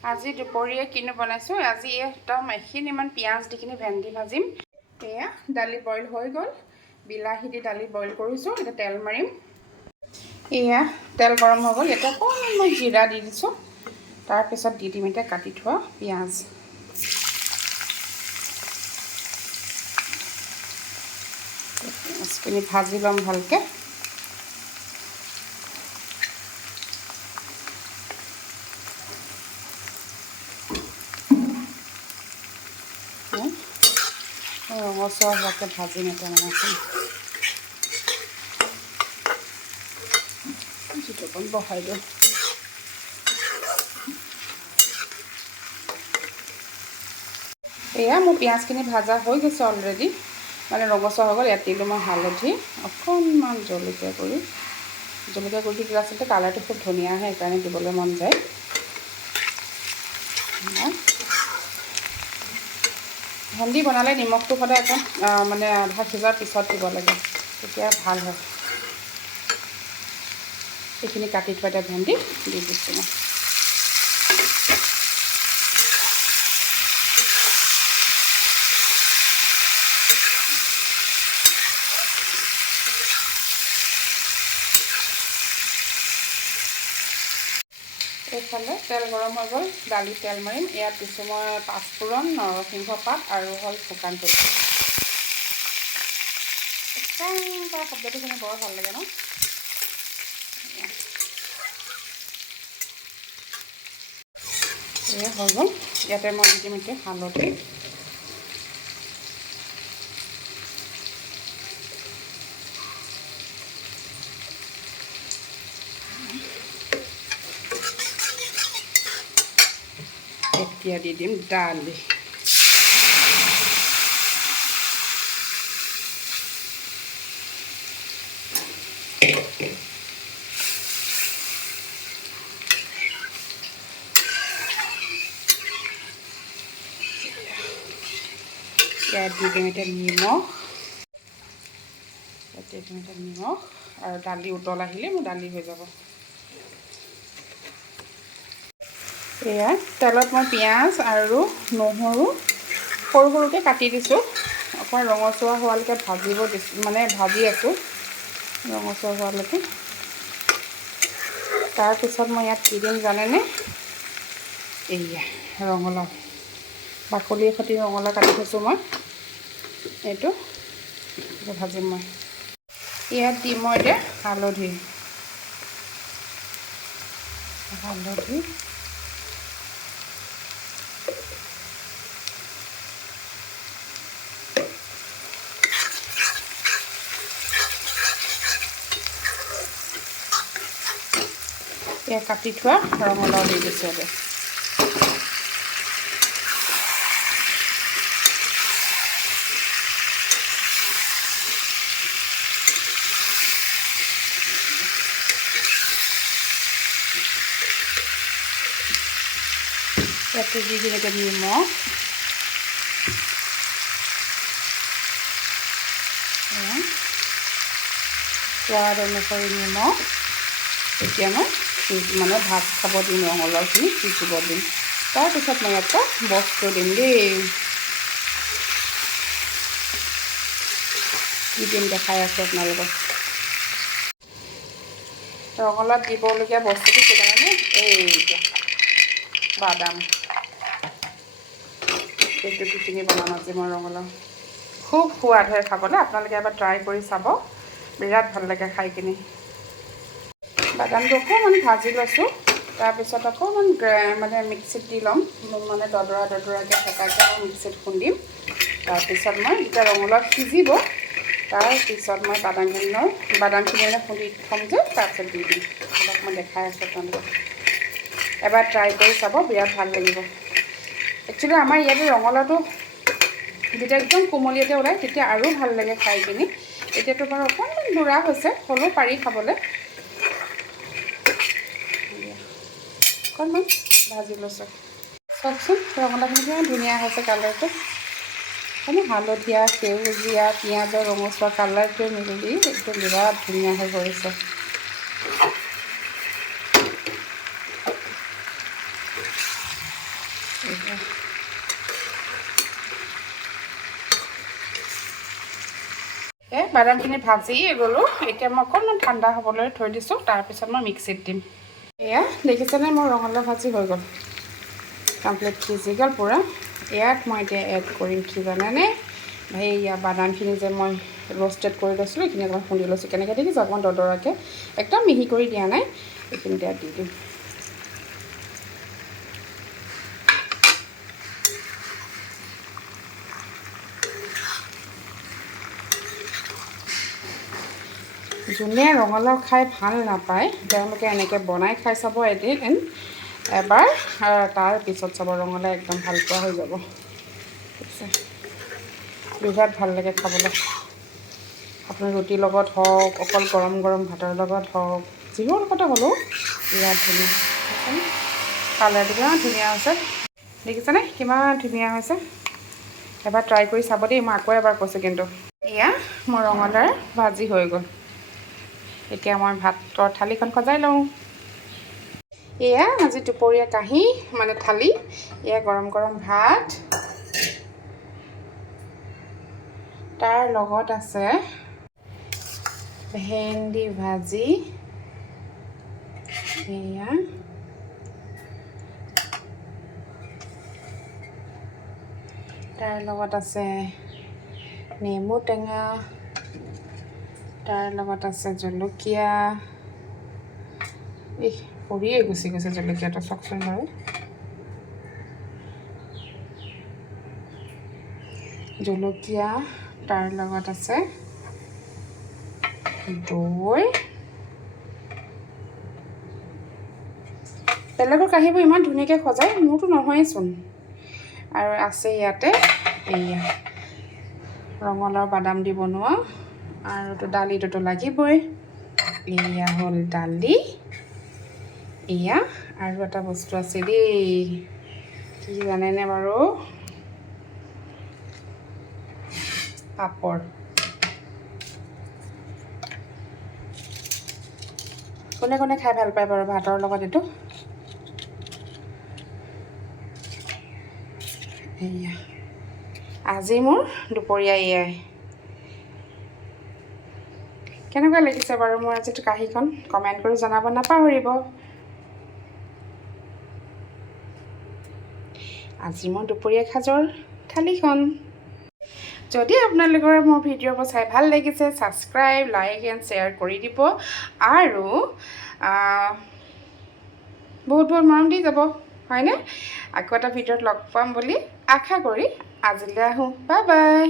আজি দুপৰীয়া কিনো বনাইছোঁ আজি একদম এখিনিমান পিঁয়াজ দি কিনি ভেন্দি ভাজিম এয়া দালি বইল হৈ গ'ল বিলাহী দি দালি বইল কৰিছোঁ এতিয়া তেল মাৰিম এয়া তেল গৰম হৈ গ'ল এতিয়া অকণমান মই জিৰা দি দিছোঁ তাৰপিছত দি দিম এতিয়া কাটি থোৱা পিঁয়াজ পিঁয়াজখিনি ভাজি ল'ম ভালকৈ ৰঙচুৱা হোৱাকৈ ভাজিম এতিয়া মানে যিটো অকণ বহাই দিওঁ এয়া মোৰ পিঁয়াজখিনি ভাজা হৈ গৈছে অলৰেডি মানে ৰঙচুৱা হৈ গ'ল ইয়াত দিলোঁ মই হালধি অকণমান জলকীয়া গুড়ি দিলে আচলতে কালাৰটো খুব ধুনীয়া আহে সেইকাৰণে দিবলৈ মন যায় ভেন্দি বনালে নিমখটো সদায় অকণ মানে আধা সিজাৰ পিছত দিব লাগে তেতিয়া ভাল হয় এইখিনি কাটি থোৱা এতিয়া ভেন্দি দি দিছোঁ মই এইফালে তেল গৰম হৈ গ'ল দালি তেল মাৰিম ইয়াত দিছোঁ মই পাঁচফোৰণ নৰসিংহ পাত আৰু হ'ল শুকান জলকীয়া কৰা শব্দটো শুনি বৰ ভাল লাগে ন এয়া হৈ গ'ল ইয়াতে মই দি দিম এতিয়া হালধি এতিয়া দি দিম দালি ইয়াত দি দিম এতিয়া নিমখ আৰু দালি উতল আহিলে মোৰ দালি হৈ যাব এয়া তেলত মই পিঁয়াজ আৰু নহৰু সৰু সৰুকৈ কাটি দিছোঁ অকণমান ৰঙচুৱা হোৱালৈকে ভাজিব দিছোঁ মানে ভাজি আছোঁ ৰঙচুৱা হোৱালৈকে তাৰপিছত মই ইয়াত কি দিম জানেনে এয়া ৰঙালাও বাকলিৰ সৈতে ৰঙালাও কাটি থৈছোঁ মই এইটো ভাজিম মই ইয়াত দিম মই এতিয়া হালধি এয়া কাটি থোৱা ৰঙালাও দি দিছোঁ ইয়াতে ইয়াতে দি দিম এতিয়া নিমখ সোৱাদ অনুসৰি নিমখ এতিয়া মই মানে ভাত খাব দিম ৰঙালাওখিনি সিজিব দিম তাৰপিছত মই এটা বস্তু দিম দেই কি দিম দেখাই আছোঁ আপোনালোকক ৰঙালাওত দিবলগীয়া বস্তুটো কি জানেনে এইটো বাদাম এইটো কিনি বনাম আজি মই ৰঙালাও খুব সোৱাদ হয় খাবলৈ আপোনালোকে এবাৰ ট্ৰাই কৰি চাব বিৰাট ভাল লাগে খাই কিনি বাদামটো অকণমান ভাজি লৈছোঁ তাৰপিছত অকণমান মানে মিক্সিত দি ল'ম মানে দদৰাকৈ থেতাকৈ মই মিক্সিত খুন্দিম তাৰপিছত মই যেতিয়া ৰঙালাও সিজিব তাৰপিছত মই বাদামখিনি মানে খুন্দি থ'ম যে তাৰপিছত দি দিম অলপ মই দেখাই আছোঁ আপোনালোকক এবাৰ ট্ৰাই কৰি চাব বিৰাট ভাল লাগিব একচুৱেলি আমাৰ ইয়াতে ৰঙালাওটো যেতিয়া একদম কোমলীয়াতে ওলায় তেতিয়া আৰু ভাল লাগে খাই কিনি এতিয়াতো বাৰু অকণমান বুঢ়া হৈছে হ'লেও পাৰি খাবলৈ অকণমান ভাজি লৈছোঁ চাওকচোন ৰঙালাওখিনি কিমান ধুনীয়া হৈছে কালাৰটো মানে হালধীয়া সেউজীয়া পিঁয়াজৰ ৰঙচুৱা কালাৰটোৱে মিলি একদম বিৰাট ধুনীয়া হৈ পৰিছে বাদামখিনি ভাজি গ'লোঁ। এতিয়া মই অকণমান ঠাণ্ডা হ'বলৈ থৈ দিছোঁ, তাৰপিছত মই মিক্সিত দিম। এয়া দেখিছেনে, মোৰ ৰঙালাও ভাজি হৈ গ'ল, কমপ্লিট সিজি গ'ল পূৰা। ইয়াত মই এতিয়া এড কৰিম কি জানেনে, সেয়া বাদামখিনি যে মই ৰ'ষ্টেড কৰি লৈছিলোঁ, এইখিনি অকণমান খুন্দি লৈছোঁ। কেনেকৈ দেখিছোঁ, অকণমান দৰদৰাকৈ, একদম মিহি কৰি দিয়া নাই। এইখিনিতে দি দিম। যোনে ৰঙালাও খাই ভাল নাপায় তেওঁলোকে এনেকৈ বনাই খাই চাব এবাৰ, তাৰ পিছত চাব ৰঙালাও একদম ভাল পোৱা হৈ যাব। ঠিক আছে, বিৰাট ভাল লাগে খাবলৈ। আপুনি ৰুটিৰ লগত হওক, অকল গৰম গৰম ভাতৰ লগত হওক, যিহৰ লগতে হ'লেও বিৰাট ধুনীয়া। কালাৰটো কিমান ধুনীয়া হৈছে, দেখিছেনে কিমান ধুনীয়া হৈছে। এবাৰ ট্ৰাই কৰি চাব দেই, মই আকৌ এবাৰ কৈছোঁ কিন্তু। এয়া মোৰ ৰঙালাওৰ ভাজি হৈ গ'ল। এতিয়া মই ভাতৰ থালিখন সজাই লওঁ। এয়া আজি দুপৰীয়া কাঁহী মানে থালি, এয়া গৰম গৰম ভাত, তাৰ লগত আছে ভেন্দি ভাজি, এয়া তাৰ লগত আছে নেমু টেঙা, তাৰ লগত আছে জলকীয়া। পৰিয়ে গুচি গৈছে জলকীয়াটো, চাওকচোন বাৰু। জলকীয়া, তাৰ লগত আছে দৈ। বেলেগৰ কাঁহীবোৰ ইমান ধুনীয়াকৈ সজায়, মোৰতো নহয়েইচোন। আৰু আছে ইয়াতে এয়া ৰঙালাও বাদাম দি বনোৱা, আৰুতো দালিটোতো লাগিবই। এয়া হ'ল দালি। এয়া আৰু এটা বস্তু আছে দেই, কি জানেনে বাৰু, পাপৰ। কোনে কোনে খাই ভাল পায় বাৰু ভাতৰ লগত এইটো। এয়া আজি মোৰ দুপৰীয়া এয়াই। কেনেকুৱা লাগিছে বাৰু মোৰ আজিটো কাঁহীখন, কমেণ্ট কৰি জনাব নাপাহৰিব। আজি মোৰ দুপৰীয়া সাজৰ থালিখন। যদি আপোনালোকৰ মোৰ ভিডিঅ'বোৰ চাই ভাল লাগিছে, ছাবস্ক্ৰাইব, লাইক এণ্ড শ্বেয়াৰ কৰি দিব, আৰু বহুত বহুত মৰম দি যাব, হয়নে? আকৌ এটা ভিডিঅ'ত লগ পাম বুলি আশা কৰি আজিলৈ আহোঁ। Bye bye.